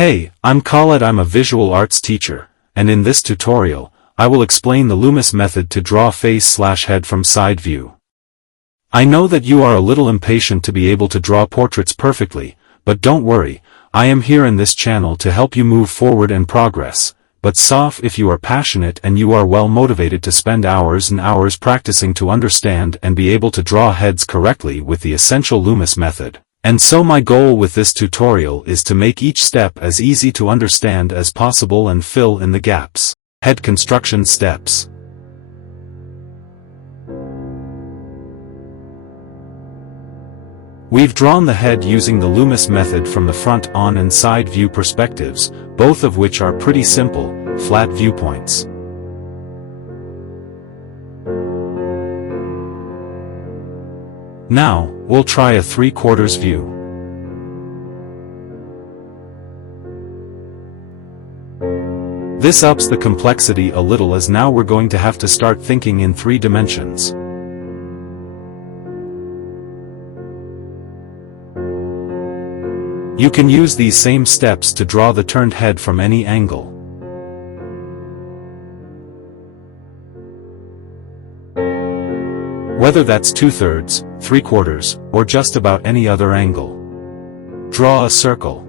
Hey, I'm Khaled. I'm a visual arts teacher, and in this tutorial, I will explain the Loomis method to draw face/head from side view. I know that you are a little impatient to be able to draw portraits perfectly, but don't worry, I am here in this channel to help you move forward and progress. But if you are passionate and you are well motivated to spend hours and hours practicing to understand and be able to draw heads correctly with the essential Loomis method. And so my goal with this tutorial is to make each step as easy to understand as possible and fill in the gaps. Head construction steps. We've drawn the head using the Loomis method from the front on and side view perspectives, both of which are pretty simple, flat viewpoints. Now, we'll try a 3/4 view. This ups the complexity a little as now we're going to have to start thinking in 3 dimensions. You can use these same steps to draw the turned head from any angle. Whether that's 2/3, 3/4, or just about any other angle. Draw a circle.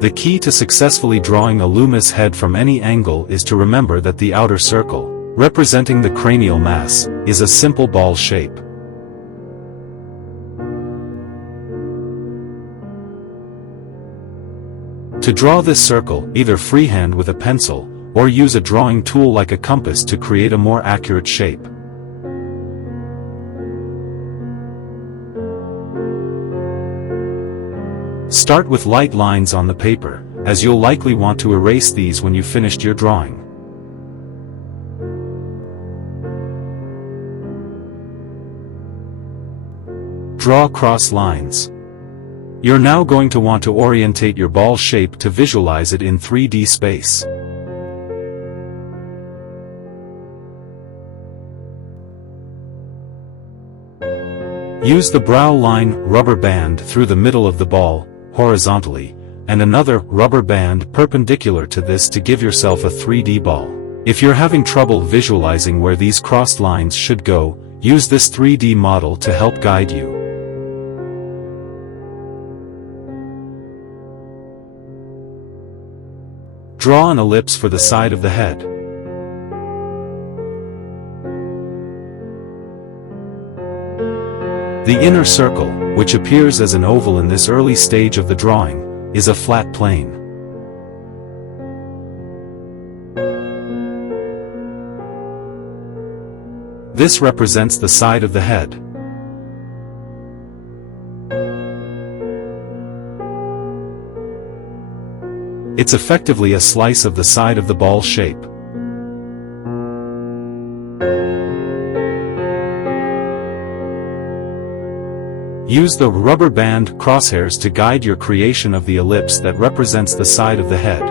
The key to successfully drawing a Loomis head from any angle is to remember that the outer circle, representing the cranial mass, is a simple ball shape. To draw this circle, either freehand with a pencil, or use a drawing tool like a compass to create a more accurate shape. Start with light lines on the paper, as you'll likely want to erase these when you've finished your drawing. Draw cross lines. You're now going to want to orientate your ball shape to visualize it in 3D space. Use the brow line rubber band through the middle of the ball, horizontally, and another rubber band perpendicular to this to give yourself a 3D ball. If you're having trouble visualizing where these crossed lines should go, use this 3D model to help guide you. Draw an ellipse for the side of the head. The inner circle, which appears as an oval in this early stage of the drawing, is a flat plane. This represents the side of the head. It's effectively a slice of the side of the ball shape. Use the rubber band crosshairs to guide your creation of the ellipse that represents the side of the head.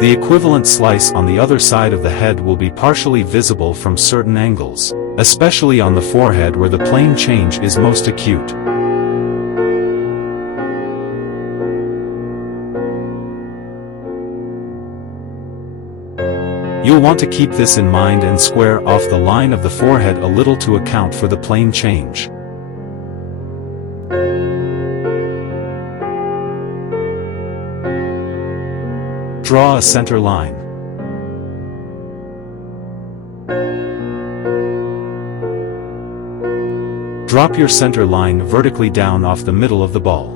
The equivalent slice on the other side of the head will be partially visible from certain angles, especially on the forehead where the plane change is most acute. You'll want to keep this in mind and square off the line of the forehead a little to account for the plane change. Draw a center line. Drop your center line vertically down off the middle of the ball.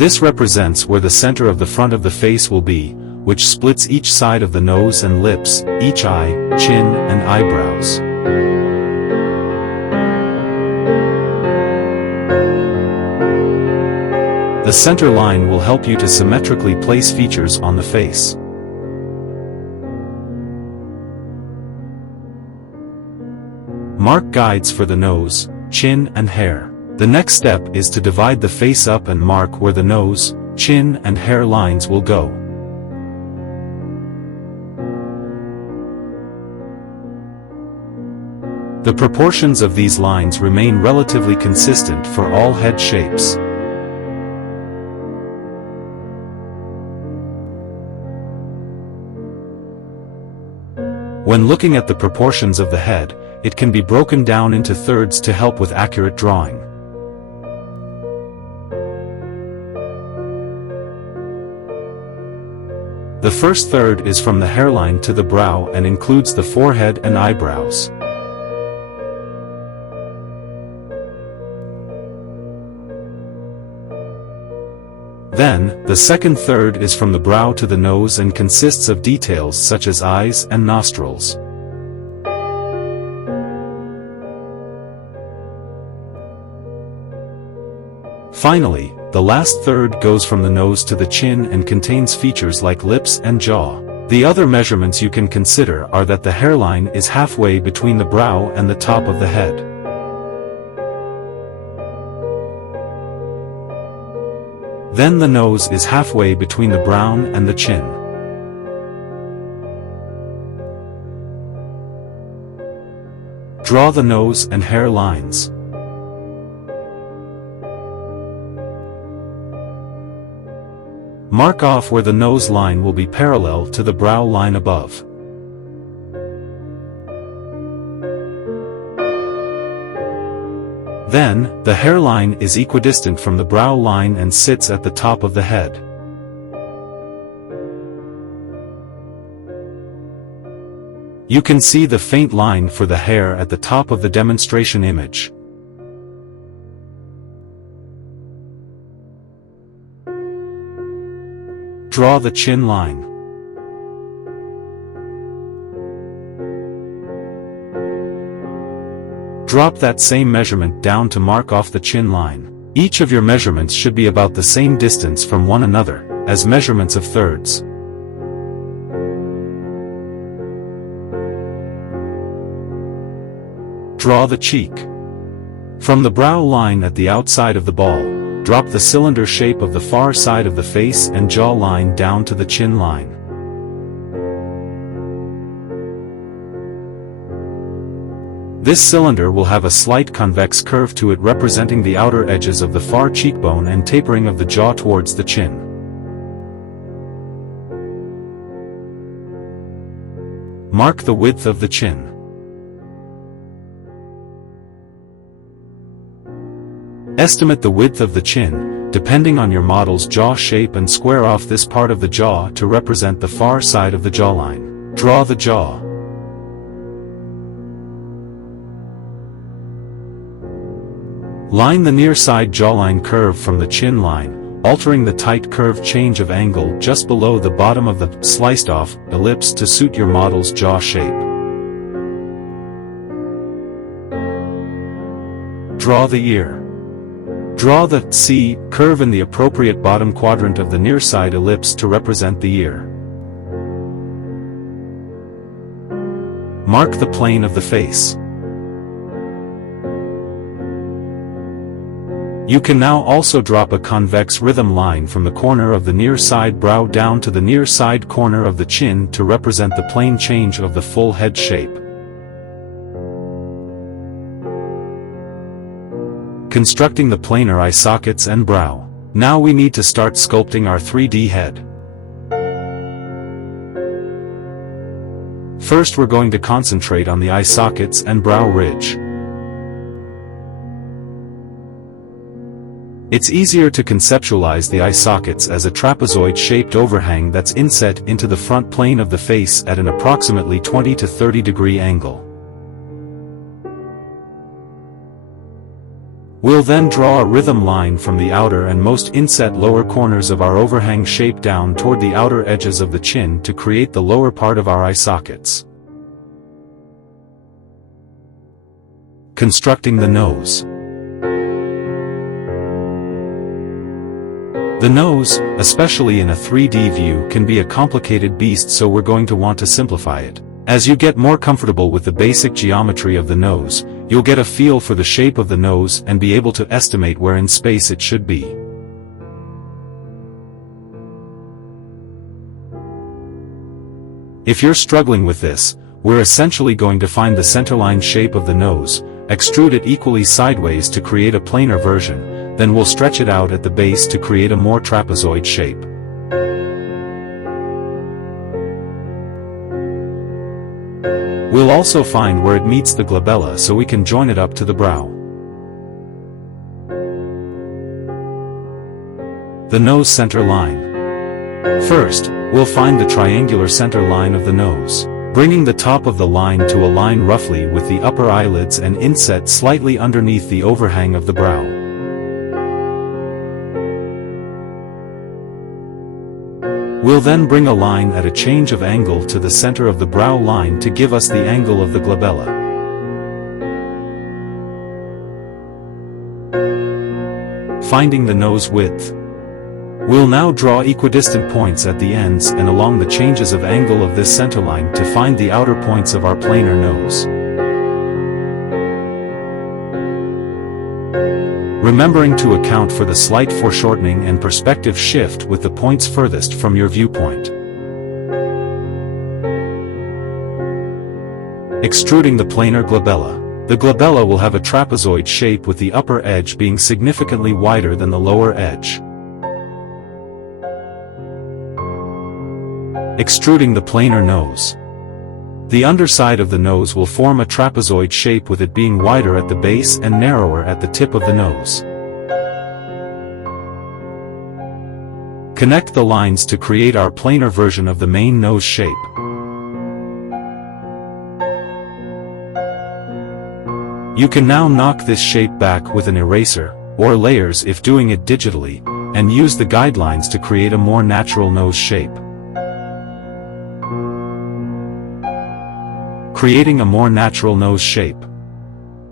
This represents where the center of the front of the face will be, which splits each side of the nose and lips, each eye, chin, and eyebrows. The center line will help you to symmetrically place features on the face. Mark guides for the nose, chin, and hair. The next step is to divide the face up and mark where the nose, chin and hair lines will go. The proportions of these lines remain relatively consistent for all head shapes. When looking at the proportions of the head, it can be broken down into thirds to help with accurate drawing. The first third is from the hairline to the brow and includes the forehead and eyebrows. Then, the second third is from the brow to the nose and consists of details such as eyes and nostrils. Finally, the last third goes from the nose to the chin and contains features like lips and jaw. The other measurements you can consider are that the hairline is halfway between the brow and the top of the head. Then the nose is halfway between the brow and the chin. Draw the nose and hair lines. Mark off where the nose line will be parallel to the brow line above. Then, the hairline is equidistant from the brow line and sits at the top of the head. You can see the faint line for the hair at the top of the demonstration image. Draw the chin line. Drop that same measurement down to mark off the chin line. Each of your measurements should be about the same distance from one another, as measurements of thirds. Draw the cheek. From the brow line at the outside of the ball, drop the cylinder shape of the far side of the face and jaw line down to the chin line. This cylinder will have a slight convex curve to it representing the outer edges of the far cheekbone and tapering of the jaw towards the chin. Mark the width of the chin. Estimate the width of the chin, depending on your model's jaw shape, and square off this part of the jaw to represent the far side of the jawline. Draw the jaw. Line the near side jawline curve from the chin line, altering the tight curve change of angle just below the bottom of the sliced off ellipse to suit your model's jaw shape. Draw the ear. Draw the C curve in the appropriate bottom quadrant of the near side ellipse to represent the ear. Mark the plane of the face. You can now also drop a convex rhythm line from the corner of the near side brow down to the near side corner of the chin to represent the plane change of the full head shape. Constructing the planar eye sockets and brow. Now we need to start sculpting our 3D head. First, we're going to concentrate on the eye sockets and brow ridge. It's easier to conceptualize the eye sockets as a trapezoid-shaped overhang that's inset into the front plane of the face at an approximately 20 to 30 degree angle. We'll then draw a rhythm line from the outer and most inset lower corners of our overhang shape down toward the outer edges of the chin to create the lower part of our eye sockets. Constructing the nose. The nose, especially in a 3D view, can be a complicated beast, so we're going to want to simplify it. As you get more comfortable with the basic geometry of the nose, you'll get a feel for the shape of the nose and be able to estimate where in space it should be. If you're struggling with this, we're essentially going to find the centerline shape of the nose, extrude it equally sideways to create a planar version, then we'll stretch it out at the base to create a more trapezoid shape. We'll also find where it meets the glabella so we can join it up to the brow. The nose center line. First, we'll find the triangular center line of the nose, bringing the top of the line to align roughly with the upper eyelids and inset slightly underneath the overhang of the brow. We'll then bring a line at a change of angle to the center of the brow line to give us the angle of the glabella. Finding the nose width. We'll now draw equidistant points at the ends and along the changes of angle of this centerline to find the outer points of our planar nose. Remembering to account for the slight foreshortening and perspective shift with the points furthest from your viewpoint. Extruding the planar glabella. The glabella will have a trapezoid shape with the upper edge being significantly wider than the lower edge. Extruding the planar nose. The underside of the nose will form a trapezoid shape with it being wider at the base and narrower at the tip of the nose. Connect the lines to create our planar version of the main nose shape. You can now knock this shape back with an eraser, or layers if doing it digitally, and use the guidelines to create a more natural nose shape. Creating a more natural nose shape.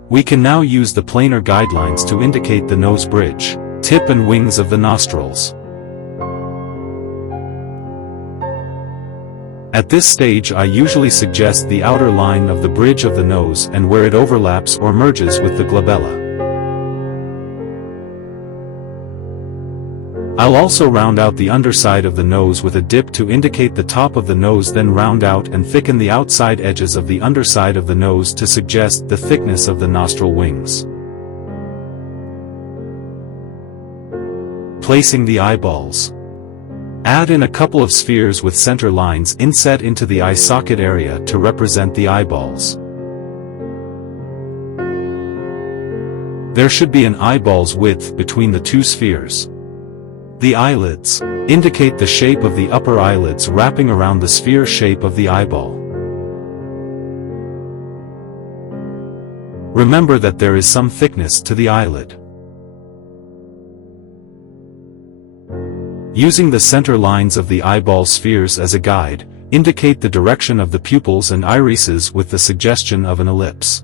We can now use the planar guidelines to indicate the nose bridge, tip and wings of the nostrils. At this stage I usually suggest the outer line of the bridge of the nose and where it overlaps or merges with the glabella. I'll also round out the underside of the nose with a dip to indicate the top of the nose, then round out and thicken the outside edges of the underside of the nose to suggest the thickness of the nostril wings. Placing the eyeballs. Add in a couple of spheres with center lines inset into the eye socket area to represent the eyeballs. There should be an eyeball's width between the two spheres. The eyelids indicate the shape of the upper eyelids wrapping around the sphere shape of the eyeball. Remember that there is some thickness to the eyelid. Using the center lines of the eyeball spheres as a guide, indicate the direction of the pupils and irises with the suggestion of an ellipse.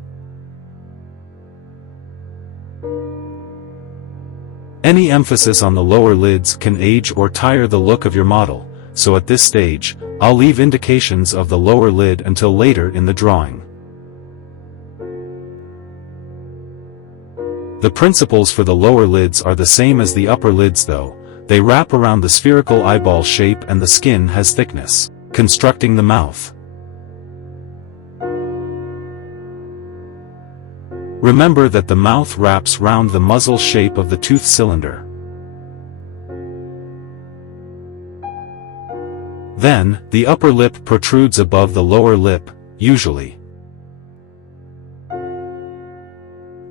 Any emphasis on the lower lids can age or tire the look of your model, so at this stage, I'll leave indications of the lower lid until later in the drawing. The principles for the lower lids are the same as the upper lids though, they wrap around the spherical eyeball shape and the skin has thickness, constructing the mouth. Remember that the mouth wraps round the muzzle shape of the tooth cylinder. Then, the upper lip protrudes above the lower lip, usually.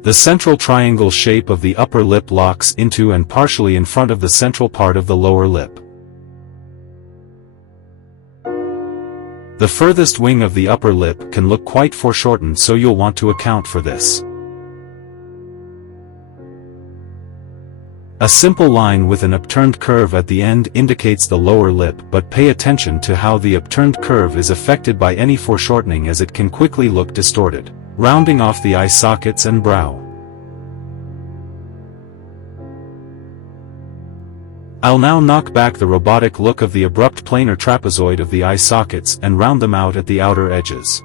The central triangle shape of the upper lip locks into and partially in front of the central part of the lower lip. The furthest wing of the upper lip can look quite foreshortened, so you'll want to account for this. A simple line with an upturned curve at the end indicates the lower lip, but pay attention to how the upturned curve is affected by any foreshortening as it can quickly look distorted, rounding off the eye sockets and brow. I'll now knock back the robotic look of the abrupt planar trapezoid of the eye sockets and round them out at the outer edges.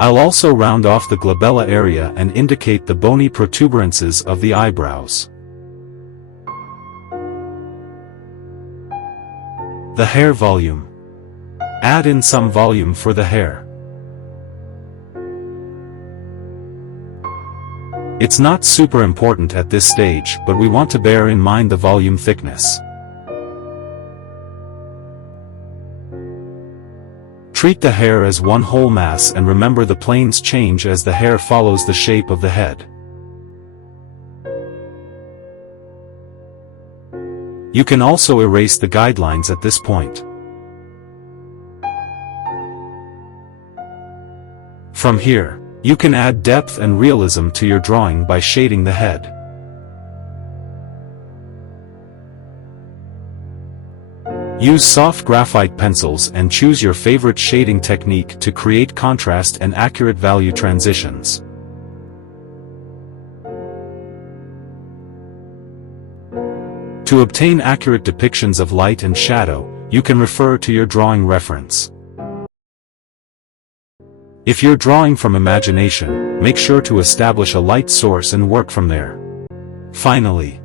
I'll also round off the glabella area and indicate the bony protuberances of the eyebrows. The hair volume. Add in some volume for the hair. It's not super important at this stage, but we want to bear in mind the volume thickness. Treat the hair as one whole mass and remember the planes change as the hair follows the shape of the head. You can also erase the guidelines at this point. From here, you can add depth and realism to your drawing by shading the head. Use soft graphite pencils and choose your favorite shading technique to create contrast and accurate value transitions. To obtain accurate depictions of light and shadow, you can refer to your drawing reference. If you're drawing from imagination, make sure to establish a light source and work from there. Finally,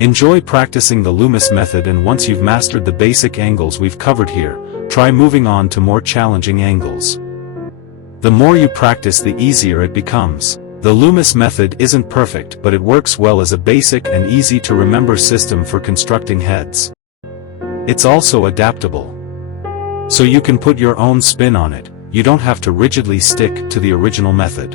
enjoy practicing the Loomis method, and once you've mastered the basic angles we've covered here, try moving on to more challenging angles. The more you practice, the easier it becomes. The Loomis method isn't perfect, but it works well as a basic and easy to remember system for constructing heads. It's also adaptable, so you can put your own spin on it. You don't have to rigidly stick to the original method.